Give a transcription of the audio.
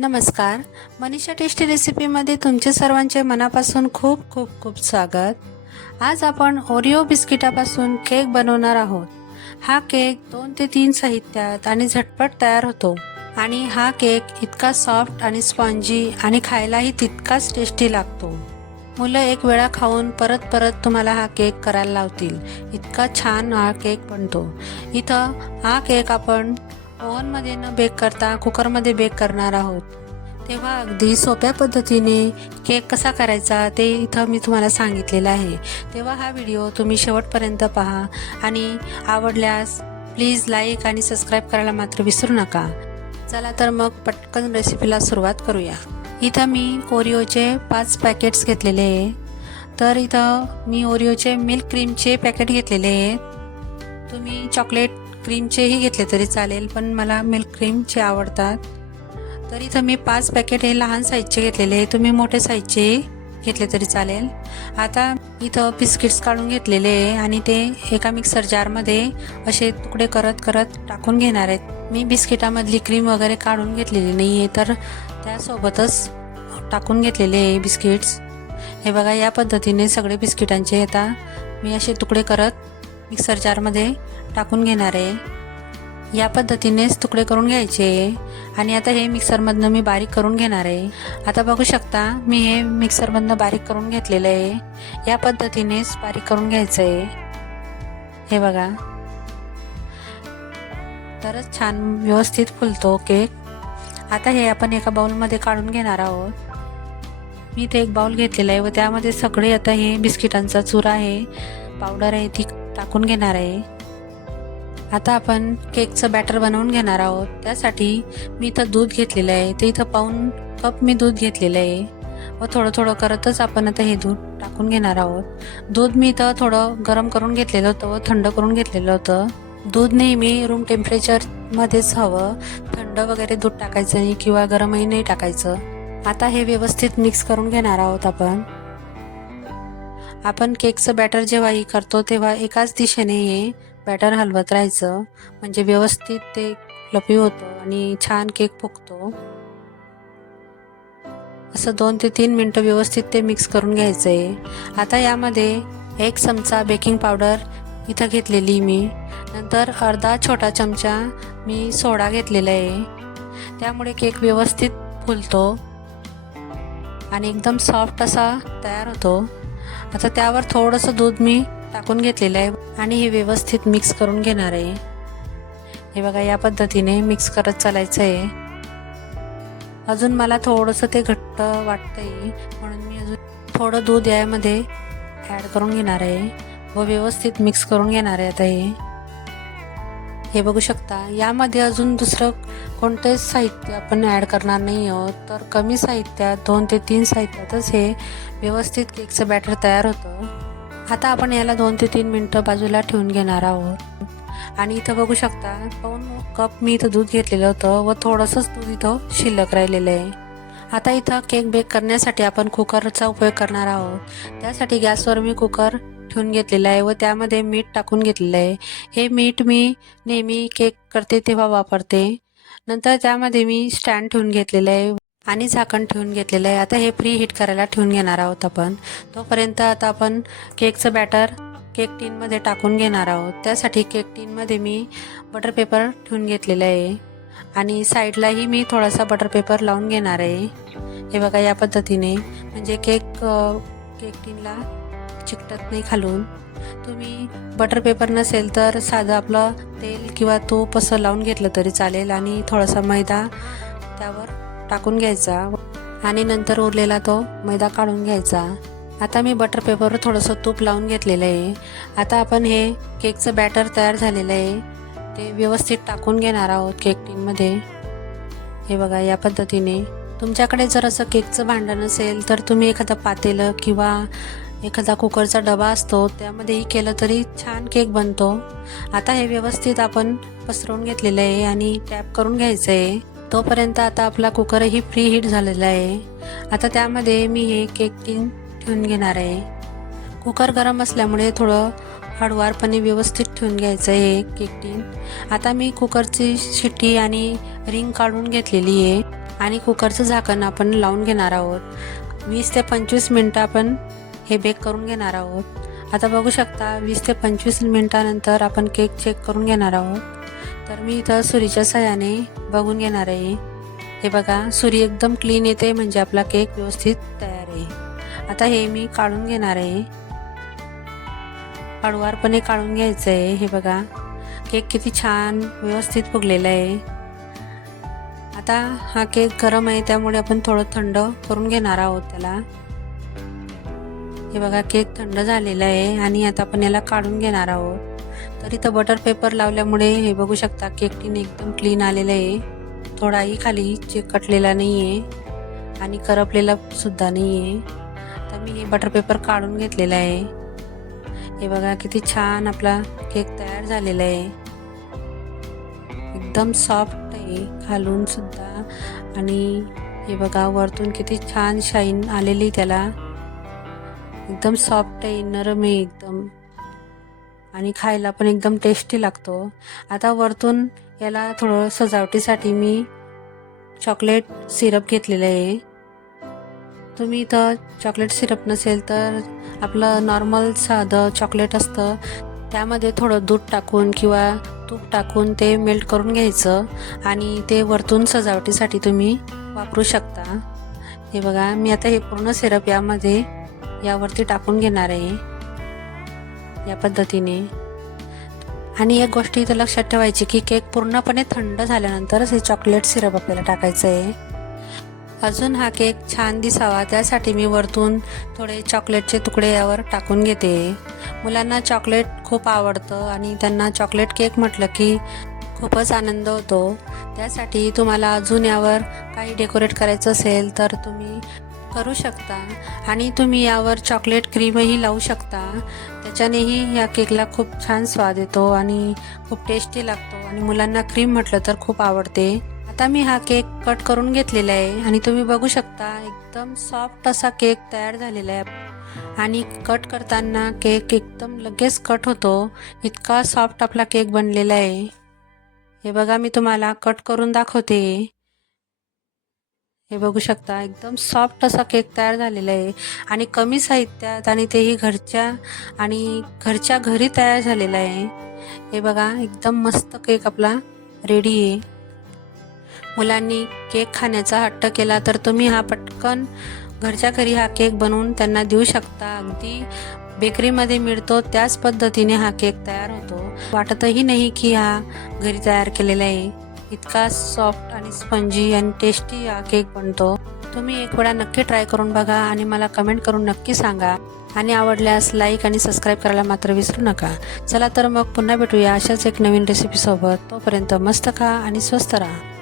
नमस्कार. मनीषा टेस्टी रेसिपीमध्ये तुमचे सर्वांचे मनापासून खूप खूप खूप स्वागत. आज आपण ओरिओ बिस्किटापासून केक बनवणार आहोत. हा केक दोन ते तीन साहित्यात आणि झटपट तयार होतो. आणि हा केक इतका सॉफ्ट आणि स्पॉन्जी आणि खायलाही तितकाच टेस्टी लागतो. मुलं एक वेळा खाऊन परत परत तुम्हाला हा केक करायला लावतील. इतका छान हा केक बनतो. इथं हा केक आपण ओव्हनमध्ये न बेक करता कुकरमध्ये बेक करणार आहोत. तेव्हा अगदी सोप्या पद्धतीने केक कसा करायचा ते इथं मी तुम्हाला सांगितलेलं आहे. तेव्हा हा व्हिडिओ तुम्ही शेवटपर्यंत पहा आणि आवडल्यास प्लीज लाईक आणि सबस्क्राईब करायला मात्र विसरू नका. चला तर मग पटकन रेसिपीला सुरुवात करूया. इथं मी ओरिओचे पाच पॅकेट्स घेतलेले आहे. तर इथं मी ओरिओचे मिल्क क्रीमचे पॅकेट घेतलेले आहेत. तुम्ही चॉकलेट क्रीमचेही घेतले तरी चालेल पण मला मिल्क क्रीमचे आवडतात. तर इथं मी पाच पॅकेट हे लहान साईजचे घेतलेले आहे तुम्ही मोठे साईजचे घेतले तरी चालेल. आता इथं बिस्किट्स काढून घेतलेले आहे आणि ते एका मिक्सर जारमध्ये असे तुकडे करत करत टाकून घेणार आहेत. मी बिस्किटामधली क्रीम वगैरे काढून घेतलेली नाही आहे तर त्यासोबतच टाकून घेतलेले आहे बिस्किट्स हे बघा या पद्धतीने सगळे बिस्किटांचे आता मी असे तुकडे करत मिक्सर जारमध्ये टाकून घेणार आहे. या पद्धतीनेच तुकडे करून घ्यायचे आणि आता हे मिक्सरमधनं मी बारीक करून घेणार आहे. आता बघू शकता मी हे मिक्सरमधनं बारीक करून घेतलेलं आहे. या पद्धतीनेच बारीक करून घ्यायचं आहे. हे बघा. तरच छान व्यवस्थित फुलतो केक. आता हे आपण एका बाउलमध्ये काढून घेणार आहोत. मी इथे एक बाउल घेतलेला आहे व त्यामध्ये सगळे आता हे बिस्किटांचा चूर आहे पावडर आहे ती टाकून घेणार आहे. आता आपण केकचं बॅटर बनवून घेणार आहोत. त्यासाठी मी इथं दूध घेतलेलं आहे. ते इथं पाऊन कप मी दूध घेतलेलं आहे. व थोडं थोडं करतच आपण आता हे दूध टाकून घेणार आहोत. दूध मी इथं थोडं गरम करून घेतलेलं होतं व थंड करून घेतलेलं होतं. दूध नेहमी रूम टेम्परेचरमध्येच हवं. थंड वगैरे दूध टाकायचं नाही किंवा गरमही नाही टाकायचं. आता हे व्यवस्थित मिक्स करून घेणार आहोत आपण. आपण केकचं बॅटर जेव्हाही करतो तेव्हा एकाच दिशेने हे बॅटर हलवत राहायचं. म्हणजे व्यवस्थित ते लपी होतं आणि छान केक फुगतो. असं दोन ते तीन मिनटं व्यवस्थित ते मिक्स करून घ्यायचं. आहे आता यामध्ये एक चमचा बेकिंग पावडर इथं घेतलेली मी. नंतर अर्धा छोटा चमचा मी सोडा घेतलेला आहे. त्यामुळे केक व्यवस्थित फुलतो आणि एकदम सॉफ्ट असा तयार होतो. आता त्यावर थोडंसं दूध मी टाकून घेतलेलं आहे आणि हे व्यवस्थित मिक्स करून घेणार आहे. हे बघा या पद्धतीने मिक्स करत चालायचं आहे अजून मला थोडंसं ते घट्ट वाटतंय म्हणून मी अजून थोडं दूध यामध्ये ॲड करून घेणार आहे व व्यवस्थित मिक्स करून घेणार आहे आता हे. हे बघू शकता. यामध्ये अजून दुसरं कोणतेच साहित्य आपण ॲड करणार नाही आहोत. तर कमी साहित्यात दोन ते तीन साहित्यातच हे व्यवस्थित केकचं बॅटर तयार होतं. आता आपण याला दोन ते तीन मिनटं बाजूला ठेवून घेणार आहोत. आणि इथं बघू शकता पाऊन कप मी इथं दूध घेतलेलं होतं व थोडंसंच दूध इथं शिल्लक राहिलेलं आहे. आता इथं केक बेक करण्यासाठी आपण कुकरचा उपयोग करणार आहोत. त्यासाठी गॅसवर मी कुकर ठेवून घेतलेलं आहे व त्यामध्ये मीठ टाकून घेतलेलं आहे. हे मीठ मी नेहमी केक करते तेव्हा वापरते. नंतर त्यामध्ये मी स्टँड ठेवून घेतलेलं आहे आणि झाकण ठेवून घेतलेलं आहे. आता हे प्री हीट करायला ठेवून घेणार आहोत आपण. तोपर्यंत आता आपण केकचं बॅटर केक टीनमध्ये टाकून घेणार आहोत. त्यासाठी केक टीनमध्ये मी बटर पेपर ठेवून घेतलेलं आहे. आणि साईडलाही मी थोडासा बटर पेपर लावून घेणार आहे. हे बघा या पद्धतीने. म्हणजे केक केक टीनला चिकटत नाही खालून. तुम्ही बटर पेपर नसेल तर साधं आपलं तेल किंवा तूप असं लावून घेतलं तरी चालेल आणि थोडासा मैदा त्यावर टाकून घ्यायचा आणि नंतर उरलेला तो मैदा काढून घ्यायचा. आता मी बटर पेपरवर थोडंसं तूप लावून घेतलेलं आहे. आता आपण हे केकचं बॅटर तयार झालेलं आहे. ते व्यवस्थित टाकून घेणार आहोत केक टीनमध्ये हे बघा या पद्धतीने. तुमच्याकडे जर असं केकचं भांडं नसेल तर तुम्ही एखादं पातेलं किंवा एखादा कुकरचा डबा असतो त्यामध्येही केलं तरी छान केक बनतो. आता हे व्यवस्थित आपण पसरवून घेतलेलं आहे आणि टॅप करून घ्यायचं आहे तोपर्यंत आता आपला कुकरही फ्री हीट झालेला आहे. आता त्यामध्ये मी हे केक टिन ठेवून घेणार आहे. कुकर गरम असल्यामुळे थोडं हळुवारपणे व्यवस्थित ठेवून घ्यायचं आहे हे केक टिन आता मी कुकरची शिट्टी आणि रिंग काढून घेतलेली आहे आणि कुकरचं झाकण आपण लावून घेणार आहोत. वीस ते पंचवीस मिनटं आपण हे बेक करून घेणार आहोत. आता बघू शकता वीस ते पंचवीस मिनटानंतर आपण केक चेक करून घेणार आहोत. तर मी इथं सुरीच्या सहाय्याने बघून घेणार आहे. हे बघा सुरी एकदम क्लीन येते म्हणजे आपला केक व्यवस्थित तयार आहे. आता हे मी काढून घेणार आहे. हळुवारपणे काढून घ्यायचं आहे. हे बघा केक किती छान व्यवस्थित फुगलेला आहे. आता हा केक गरम आहे त्यामुळे आपण थोडं थंड करून घेणार आहोत त्याला. हे बघा केक थंड झालेला आहे आणि आता आपण याला काढून घेणार आहोत. तर इथं बटर पेपर लावल्यामुळे हे बघू शकता केक टीन एकदम क्लीन आलेलं आहे. थोडाही खाली चिकटलेला नाही आहे आणि करपलेला सुद्धा नाही आहे तर मी हे बटर पेपर काढून घेतलेला आहे. हे बघा किती छान आपला केक तयार झालेला आहे. एकदम सॉफ्ट आहे खालून सुद्धा. आणि हे बघा वरतून किती छान शाईन आलेली त्याला. एकदम सॉफ्ट आहे नरम आहे एकदम. आणि खायला पण एकदम टेस्टी लागतो. आता वरतून याला थोडं सजावटीसाठी मी चॉकलेट सिरप घेतलेलं आहे. तुम्ही इथं चॉकलेट सिरप नसेल तर आपलं नॉर्मल साधं चॉकलेट असतं. त्यामध्ये थोडं दूध टाकून किंवा तूप टाकून ते मेल्ट करून घ्यायचं आणि ते वरतून सजावटीसाठी तुम्ही वापरू शकता. हे बघा मी आता हे पूर्ण सिरप यामध्ये यावरती टाकून घेणार आहे. या पद्धतीने. आणि एक गोष्ट इथं लक्षात ठेवायची की केक पूर्णपणे थंड झाल्यानंतरच हे चॉकलेट सिरप आपल्याला टाकायचं आहे. अजून हा केक छान दिसावा त्यासाठी मी वरतून थोडे चॉकलेटचे तुकडे यावर टाकून घेते. मुलांना चॉकलेट खूप आवडतं आणि त्यांना चॉकलेट केक म्हटलं की खूपच आनंद होतो. त्यासाठी तुम्हाला अजून यावर काही डेकोरेट करायचं असेल तर तुम्ही करू शकता. आणि तुम्ही यावर चॉकलेट क्रीमही लावू शकता. त्याच्यानेही या केकला खूप छान स्वाद येतो आणि खूप टेस्टी लागतो. आणि मुलांना क्रीम म्हटलं तर खूप आवडते. आता मी हा केक कट करून घेतलेला आहे. आणि तुम्ही बघू शकता एकदम सॉफ्ट असा केक तयार झालेला आहे. आणि कट करताना केक एकदम लगेच कट होतो. इतका सॉफ्ट आपला केक बनलेला आहे. हे बघा मी तुम्हाला कट करून दाखवते. हे बघू शकता एकदम सॉफ्ट असा केक तयार झालेला आहे. आणि कमी साहित्यात आणि तेही घरच्या आणि घरच्या घरी तयार झालेला आहे. हे बघा एकदम मस्त केक आपला रेडी आहे. मुलांनी केक खाण्याचा हट्ट केला तर तुम्ही हा पटकन घरच्या घरी हा केक बनवून त्यांना देऊ शकता. अगदी बेकरीमध्ये मिळतो त्याच पद्धतीने हा केक तयार होतो. वाटतही नाही की हा घरी तयार केलेला आहे. इतका सॉफ्ट आणि स्पंजी आणि टेस्टी हा केक बनतो. तुम्ही एक वेळा नक्की ट्राय करून बघा आणि मला कमेंट करून नक्की सांगा. आणि आवडल्यास लाईक आणि सबस्क्राईब करायला मात्र विसरू नका. चला तर मग पुन्हा भेटूया अशाच एक नवीन रेसिपीसोबत तोपर्यंत मस्त खा आणि स्वस्त राहा.